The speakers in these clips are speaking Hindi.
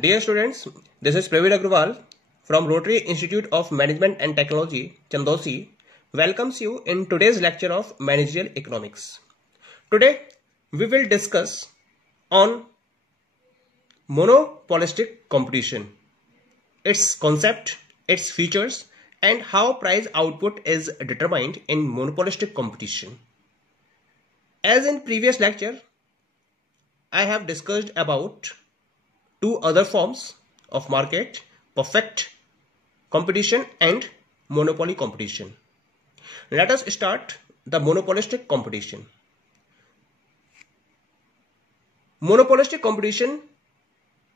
Dear students, this is Praveen Agrawal from Rotary Institute of Management and Technology, Chandosi, welcomes you in today's lecture of Managerial Economics. Today, we will discuss on monopolistic competition, its concept, its features, and how price output is determined in monopolistic competition. As in previous lecture, I have discussed about two other forms of market: perfect competition and monopoly competition. Let us start the monopolistic competition. Monopolistic competition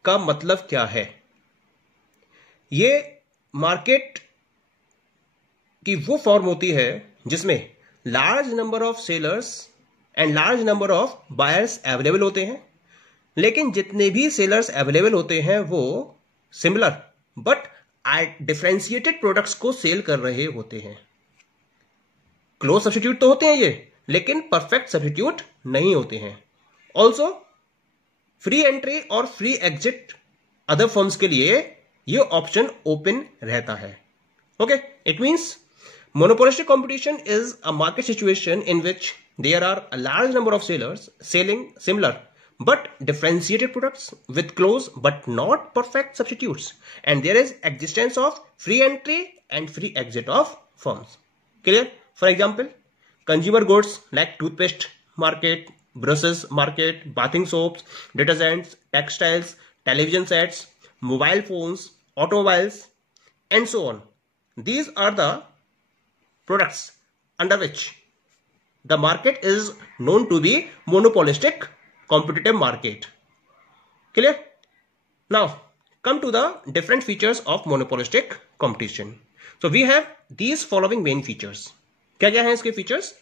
का मतलब क्या है? ये मार्केट की वो फॉर्म होती है जिसमें large number of sellers and large number of buyers available होते हैं, लेकिन जितने भी सेलर्स अवेलेबल होते हैं वो सिमिलर बट डिफरेंशिएटेड प्रोडक्ट्स को सेल कर रहे होते हैं. क्लोज सब्स्टिट्यूट तो होते हैं ये, लेकिन परफेक्ट सब्स्टिट्यूट नहीं होते हैं. ऑल्सो फ्री एंट्री और फ्री एग्जिट अदर फर्म्स के लिए ये ऑप्शन ओपन रहता है. Okay, it means monopolistic competition is a market situation in which there are a large number of sellers selling similar but differentiated products with close but not perfect substitutes, and there is existence of free entry and free exit of firms. Clear? For example, consumer goods like toothpaste market, brushes market, bathing soaps, detergents, textiles, television sets, mobile phones, automobiles, and so on. These are the products under which the market is known to be monopolistic competitive market. Clear? Now come to the different features of monopolistic competition. So we have these following main features. क्या क्या है इसके फीचर्स?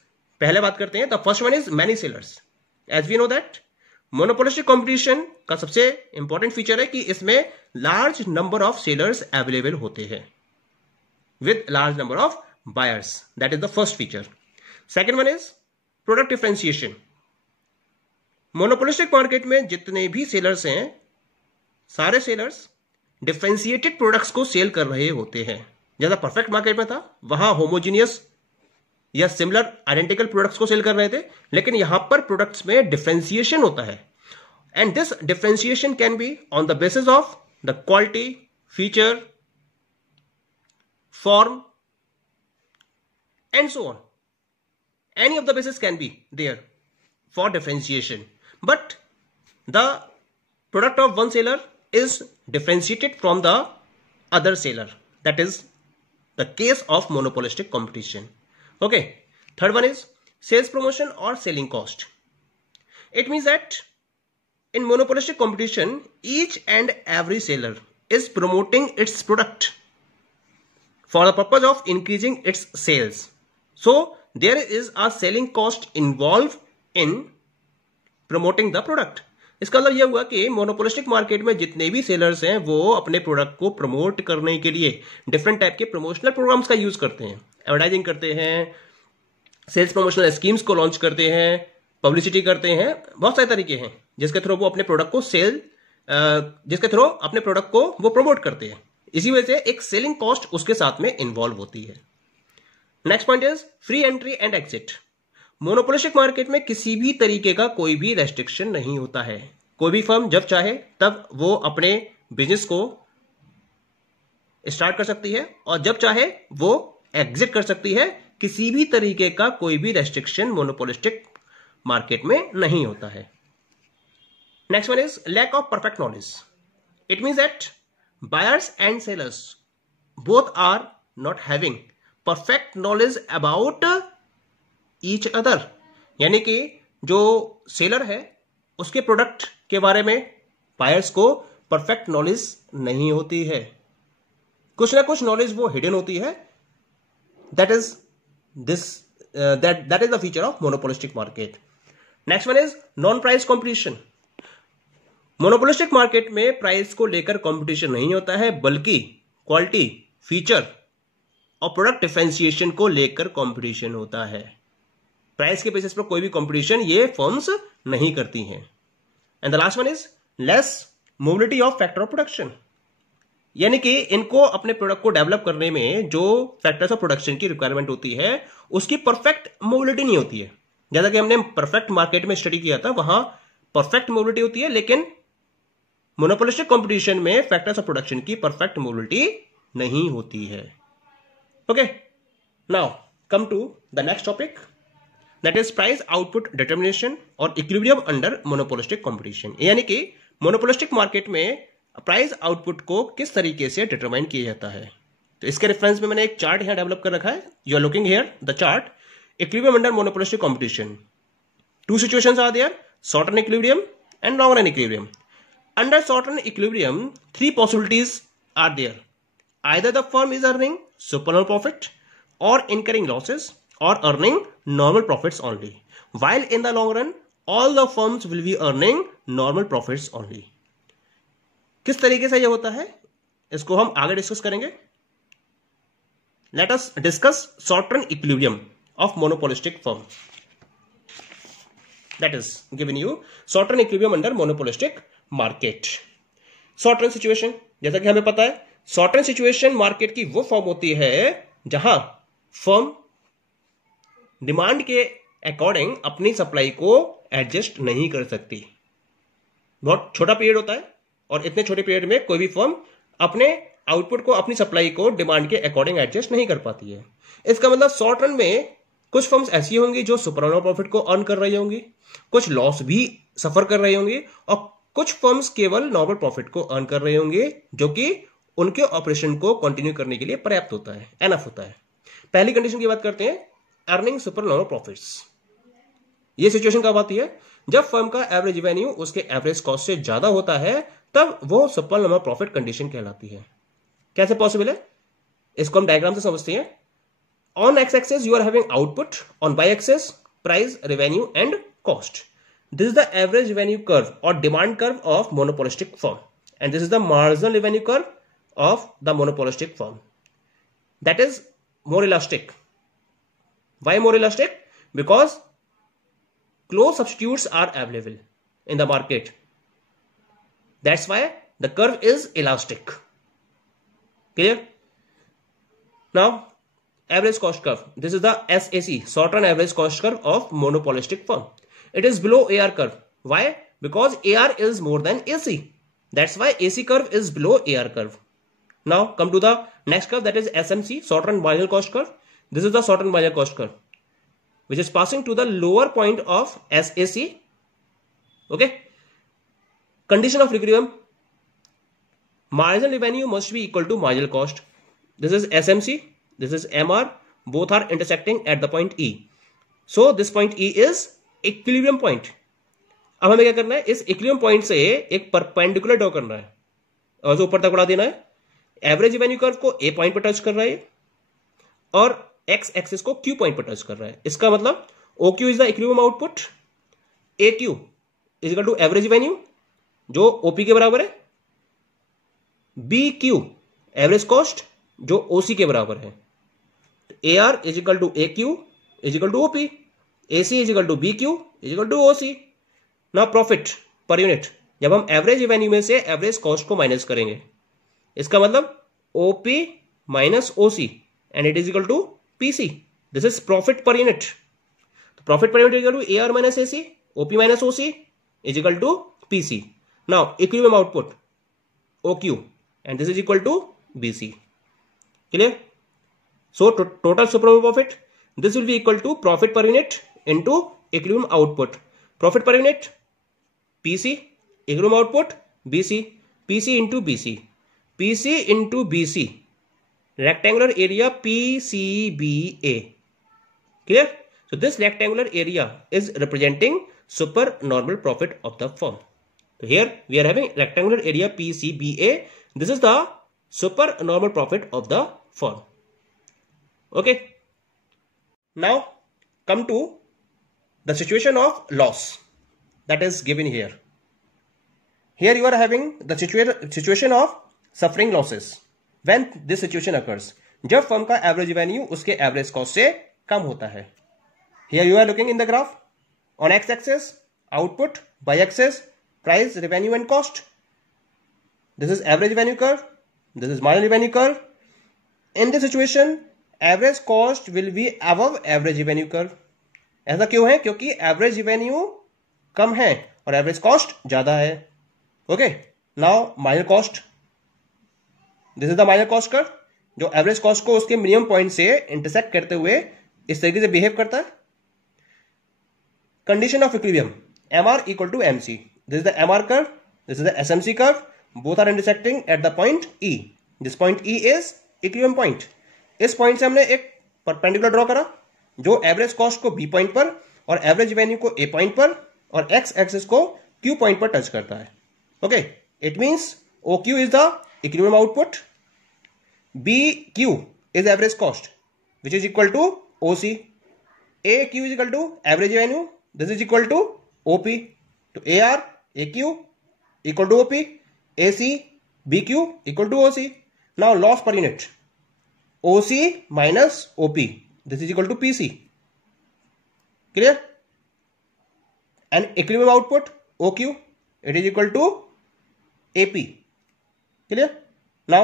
पहले बात करते हैं. The first one is many sellers. As we know that monopolistic competition का सबसे इंपॉर्टेंट फीचर है कि इसमें large number of sellers available होते हैं with large number of buyers. That is the first feature. Second one is product differentiation. Monopolistic market में जितने भी सेलर्स हैं, सारे सेलर्स डिफरेंशिएटेड प्रोडक्ट्स को सेल कर रहे होते हैं. जैसा परफेक्ट मार्केट में था वहां होमोजीनियस या सिमिलर आइडेंटिकल प्रोडक्ट्स को सेल कर रहे थे, लेकिन यहां पर प्रोडक्ट्स में डिफरेंशिएशन होता है. And this differentiation can be on the basis of the quality, feature, form, and so on. Any of the basis can be there for differentiation, but the product of one seller is differentiated from the other seller. That is the case of monopolistic competition. Okay, third one is sales promotion or selling cost. It means that in monopolistic competition each and every seller is promoting its product for the purpose of increasing its sales. So there is a selling cost involved in promoting the product. इसका मतलब यह हुआ कि मोनोपोलिस्टिक मार्केट में जितने भी सेलर्स हैं वो अपने प्रोडक्ट को प्रमोट करने के लिए डिफरेंट टाइप के प्रमोशनल प्रोग्राम्स का यूज करते हैं, एडवर्टाइजिंग करते हैं, सेल्स प्रमोशनल स्कीम्स को लॉन्च करते हैं, पब्लिसिटी करते हैं. बहुत सारे तरीके हैं जिसके थ्रू वो अपने प्रोडक्ट को वो प्रमोट करते हैं. इसी वजह से एक सेलिंग कॉस्ट उसके साथ में इन्वॉल्व होती है. Next point is free entry and exit. Monopolistic market में किसी भी तरीके का कोई भी रेस्ट्रिक्शन नहीं होता है. कोई भी फर्म जब चाहे तब वो अपने बिजनेस को स्टार्ट कर सकती है और जब चाहे वो एग्जिट कर सकती है. किसी भी तरीके का कोई भी रेस्ट्रिक्शन मोनोपोलिस्टिक मार्केट में नहीं होता है. Next one is lack of perfect knowledge. It means that buyers and sellers both are not having perfect knowledge about each other. यानी कि जो सेलर है उसके प्रोडक्ट के बारे में बायर्स को परफेक्ट नॉलेज नहीं होती है. कुछ ना कुछ नॉलेज वो हिडन होती है. That is the feature of monopolistic market. Next one is non price competition. Monopolistic market में प्राइस को लेकर कंपटीशन नहीं होता है, बल्कि क्वालिटी, फीचर और प्रोडक्ट डिफरेंशिएशन को लेकर कंपटीशन होता है. प्राइस के बेसिस पर कोई भी कंपटीशन ये फर्म्स नहीं करती हैं. And the last one is less mobility of factor of production, यानी कि इनको अपने प्रोडक्ट को डेवलप करने में जो फैक्टर्स ऑफ प्रोडक्शन की रिक्वायरमेंट होती है उसकी परफेक्ट मोबिलिटी नहीं होती है। जैसा कि हमने परफेक्ट मार्केट में स्टडी किया था, वहां परफेक्ट मोबिलिटी होती है, लेकिन मोनोपोलिस्टिक कंपटीशन में फैक्टर्स ऑफ प्रोडक्शन की परफेक्ट मोबिलिटी नहीं होती है। Okay, now come to the next topic, that is price output determination और इक्विलिब्रियम अंडर मोनोपोलिस्टिक कंपटीशन। यानी कि मोनोपोलिस्टिक मार्केट में प्राइस आउटपुट को किस तरीके से डिटरमाइन किया जाता है। तो इसके रेफरेंस में मैंने एक चार्ट यहां डेवलप कर रखा है। You are looking here the chart, equilibrium under monopolistic competition. Two situations are there, short run equilibrium and long run equilibrium. Under short run equilibrium, three possibilities are there. Either the firm is earning supernormal profit, or incurring losses, or earning normal profits only. While in the long run, all the firms will be earning normal profits only. किस तरीके से यह होता है इसको हम आगे डिस्कस करेंगे। Let us discuss short run equilibrium of monopolistic firm. That is given you short run equilibrium under monopolistic market. Short run situation, जैसा कि हमें पता है शॉर्ट रन सिचुएशन मार्केट की वो फॉर्म होती है जहां फर्म डिमांड के अकॉर्डिंग अपनी सप्लाई को एडजस्ट नहीं कर सकती। बहुत छोटा पीरियड होता है और इतने छोटे पीरियड में कोई भी फर्म अपने आउटपुट को, अपनी सप्लाई को डिमांड के अकॉर्डिंग एडजस्ट नहीं कर पाती है। इसका मतलब शॉर्ट रन में कुछ फर्म्स ऐसी होंगी जो सुपरनॉर्मल प्रॉफिट को अर्न कर रही होंगी, कुछ लॉस भी सफर कर रही होंगी, और कुछ फर्म्स केवल नॉर्मल प्रॉफिट को अर्न कर रहे होंगे जो कि उनके ऑपरेशन को कंटिन्यू करने के लिए पर्याप्त होता है, एनफ होता है। पहली कंडीशन की बात करते हैं, अर्निंग सुपर नॉर्मल प्रॉफिट्स। ये सिचुएशन कब आती है? जब फर्म का एवरेज रेवेन्यू उसके एवरेज कॉस्ट से ज्यादा होता है, तब वो सुपर नॉर्मल प्रॉफिट कंडीशन कहलाती है। कैसे पॉसिबल है इसको हम डायग्राम से समझते हैं। On X axis you are having output, on Y axis price, revenue and cost. This is the average revenue curve or demand curve of monopolistic firm, and this is the marginal revenue curve of the monopolistic firm. That is more elastic. Why more elastic? Because close substitutes are available in the market. That's why the curve is elastic. Clear? Now, average cost curve. This is the SAC, short run average cost curve of monopolistic firm. It is below AR curve. Why? Because AR is more than AC. That's why AC curve is below AR curve. Now come to the next curve, that is SMC, short run marginal cost curve. This is the short run marginal cost curve, which is passing to the lower point of SAC. Okay. Condition of equilibrium: marginal revenue must be equal to marginal cost. This is SMC. This is MR. Both are intersecting at the point E. So this point E is equilibrium point. अब हमें क्या करना है, इस इक्विलिब्रियम पॉइंट से एक परपेंडिकुलर ड्रॉ करना है और जो ऊपर तक बढ़ा देना है। एवरेज रेवेन्यू कर्व को ए पॉइंट पर टच कर रहा है और एक्स एक्सिस को क्यू पॉइंट पर टच कर रहा है। इसका मतलब O Q is the equilibrium output, A Q is equal to average revenue जो ओपी के बराबर है, बी क्यू एवरेज कॉस्ट जो ओसी के बराबर है। A R is equal to A Q is equal to OP, AC is equal to BQ is equal to OC. Now profit per unit, जब हम एवरेज रेवेन्यू में से एवरेज कॉस्ट को माइनस करेंगे, इसका मतलब OP minus OC and it is equal to PC. This is profit per unit. तो profit per unit is equal to AR minus AC, OP minus OC is equal to PC. Now equilibrium output OQ and this is equal to BC. Clear? So total super profit, this will be equal to profit per unit into equilibrium output. Profit per unit PC, equilibrium output BC, PC into BC, PC into BC, rectangular area PCBA. Clear? So this rectangular area is representing supernormal profit of the firm. So here we are having rectangular area PCBA. This is the supernormal profit of the firm. Okay. Now come to the situation of loss that is given here. Here you are having the situation of suffering losses. When this situation occurs, जब फर्म का एवरेज रेवेन्यू उसके एवरेज कॉस्ट से कम होता है। Here you are looking in the graph. On x axis output, y axis price, revenue and cost. this is average revenue curve, this is marginal revenue curve. In this situation average cost will be above average revenue curve. ऐसा क्यों है? क्योंकि एवरेज रेवेन्यू कम है और एवरेज कॉस्ट ज्यादा है. Okay, now minor cost, this is the minor cost curve, जो एवरेज कॉस्ट को उसके मिनिमम पॉइंट से इंटरसेक्ट करते हुए इस तरीके से बिहेव करता है. Condition of equilibrium, MR equal to MC. This is the MR curve, this is the SMC curve, both are intersecting at the point E. This point E is equilibrium point. इस पॉइंट से हमने एक परपेंडिकुलर ड्रॉ करा जो एवरेज कॉस्ट को B पॉइंट पर और एवरेज रेवेन्यू को A पॉइंट पर और X एक्सिस को Q पॉइंट पर टच करता है. Okay, it means OQ is the equilibrium output, BQ is average cost which is equal to OC, AQ is equal to average revenue, this is equal to OP. तो AR AQ equal to OP, AC BQ equal to OC. Now loss per unit, OC minus OP, this is equal to PC. Clear? And equilibrium output OQ, it is equal to AP. Clear? Now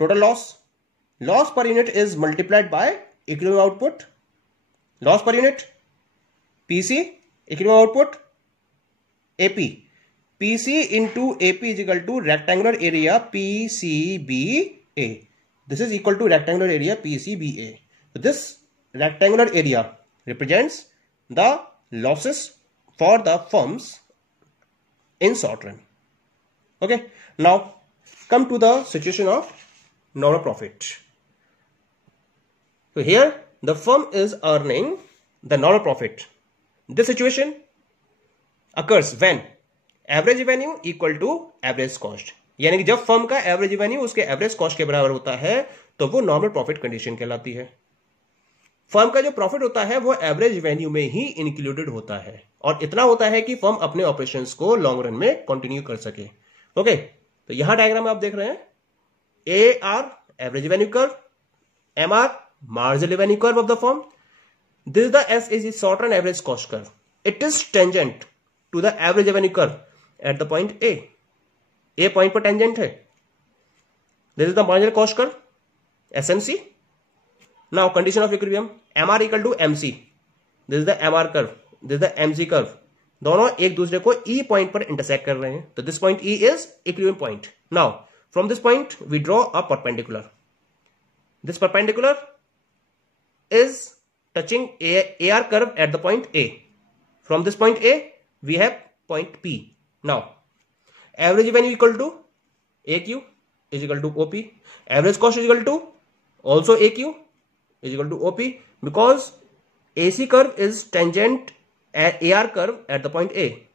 total loss per unit is multiplied by equilibrium output. Loss per unit PC, equilibrium output AP. PC into AP is equal to rectangular area PCBA. This is equal to rectangular area PCBA. So this rectangular area represents the losses for the firms in short run. Okay, now come to the situation of normal profit. So here the firm is earning the normal profit. This situation occurs when average revenue equal to average cost. यानी कि जब फर्म का एवरेज रेवेन्यू उसके एवरेज कॉस्ट के बराबर होता है तो वो नॉर्मल प्रॉफिट कंडीशन कहलाती है. फर्म का जो प्रॉफिट होता है वो एवरेज रेवेन्यू में ही इंक्लूडेड होता है और इतना होता है कि फर्म अपने ऑपरेशंस को लॉन्ग रन में कंटिन्यू कर सके. ओके, तो यहां डायग्राम आप देख रहे हैं, AR average revenue curve, MR marginal revenue curve of the firm. This is the SAC short run average cost curve. It is tangent to the average revenue curve at the point A. A point पर tangent है. This is the marginal cost curve, SMC. Now condition of equilibrium, MR equal to MC. This is the MR curve. This is the MC curve. दोनों एक दूसरे को E point पर इंटरसेक्ट कर रहे हैं. तो this point E is equilibrium point. Now from this point we draw a perpendicular. This perpendicular is touching AR curve at the point A. From this point A we have point P. Now average revenue equal to AQ is equal to OP. Average cost is equal to also AQ is equal to OP because AC curve is tangent at AR curve at the point A.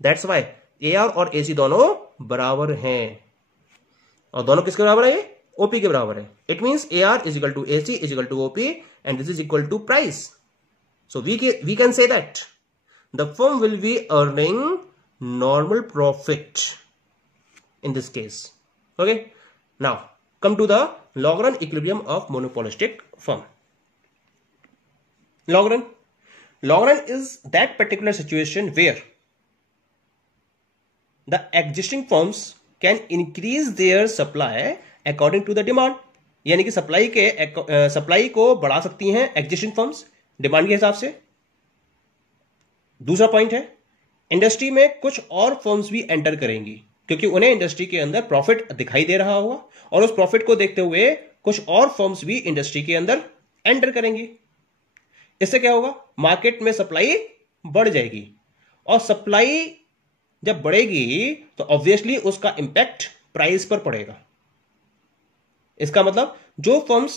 That's why AR और AC दोनों बराबर हैं और दोनों किसके बराबर है? ये OP के बराबर है. It means AR is equal to AC is equal to OP and this is equal to price. So we can say that the firm will be earning normal profit in this case. Okay, now come to the long run equilibrium of monopolistic firm. Long run is that particular situation where the existing firms can increase their supply according to the demand. यानी कि सप्लाई को बढ़ा सकती हैं एक्जिस्टिंग फर्म्स डिमांड के हिसाब से. दूसरा पॉइंट है, इंडस्ट्री में कुछ और फर्म्स भी एंटर करेंगी क्योंकि उन्हें इंडस्ट्री के अंदर प्रॉफिट दिखाई दे रहा होगा और उस प्रॉफिट को देखते हुए कुछ और फर्म्स भी इंडस्ट्री के अंदर एंटर करेंगी. इससे क्या होगा? मार्केट में सप्लाई बढ़ जाएगी और सप्लाई जब बढ़ेगी तो ऑब्वियसली उसका इंपैक्ट प्राइस पर पड़ेगा. इसका मतलब जो firms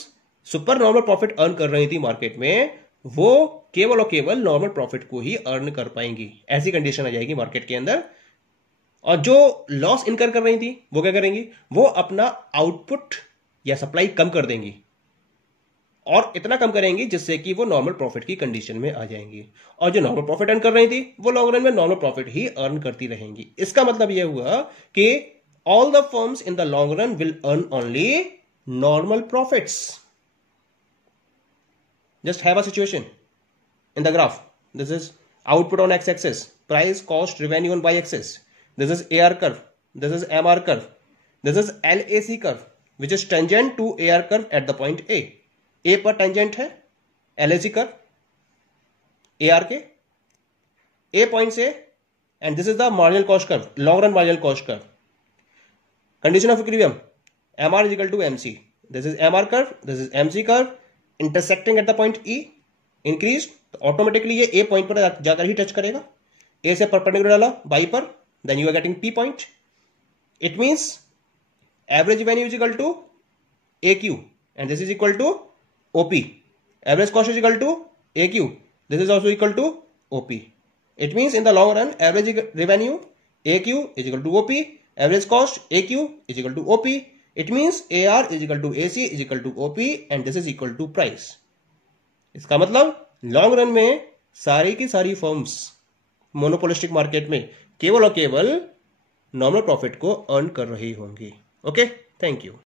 super normal profit earn कर रही थी मार्केट में वो केवल और केवल नॉर्मल प्रॉफिट को ही अर्न कर पाएंगी. ऐसी कंडीशन आ जाएगी मार्केट के अंदर. और जो लॉस इनकर कर रही थी वो क्या करेंगी? वो अपना आउटपुट या सप्लाई कम कर देंगी और इतना कम करेंगी जिससे कि वो नॉर्मल प्रॉफिट की कंडीशन में आ जाएंगी. और जो नॉर्मल प्रॉफिट अर्न कर रही थी वो लॉन्ग रन में नॉर्मल प्रॉफिट ही अर्न करती रहेंगी. इसका मतलब यह हुआ कि all the firms in the long run will earn only normal profits. Just have a situation in the graph. This is output on x-axis, price, cost, revenue on y-axis. This is AR curve. This is MR curve. This is LAC curve which is tangent to AR curve at the point A पर टेंजेंट है LAC कर्व AR के A पॉइंट से, and this is the marginal cost curve, long run marginal cost curve. Condition of equilibrium MR is equal to MC. This is MR curve, this is MC curve, intersecting at the point E, increased, तो ऑटोमेटिकली ये A पॉइंट पर जाकर ही टच करेगा. A से परपेंडिकुलर डाला बाई पर, then you are getting P point. It means average revenue is equal to AQ and this is equal to OP. Average cost is equal to AQ. This is also equal to OP. It means in the long run, average revenue AQ is equal to OP. Average cost AQ is equal to OP. It means AR is equal to AC is equal to OP and this is equal to price. इसका मतलब लॉन्ग रन में सारी की सारी फर्म्स मोनोपोलिस्टिक मार्केट में केवल और केवल नॉमिनल प्रॉफिट को अर्न कर रही होंगी. Okay, thank you.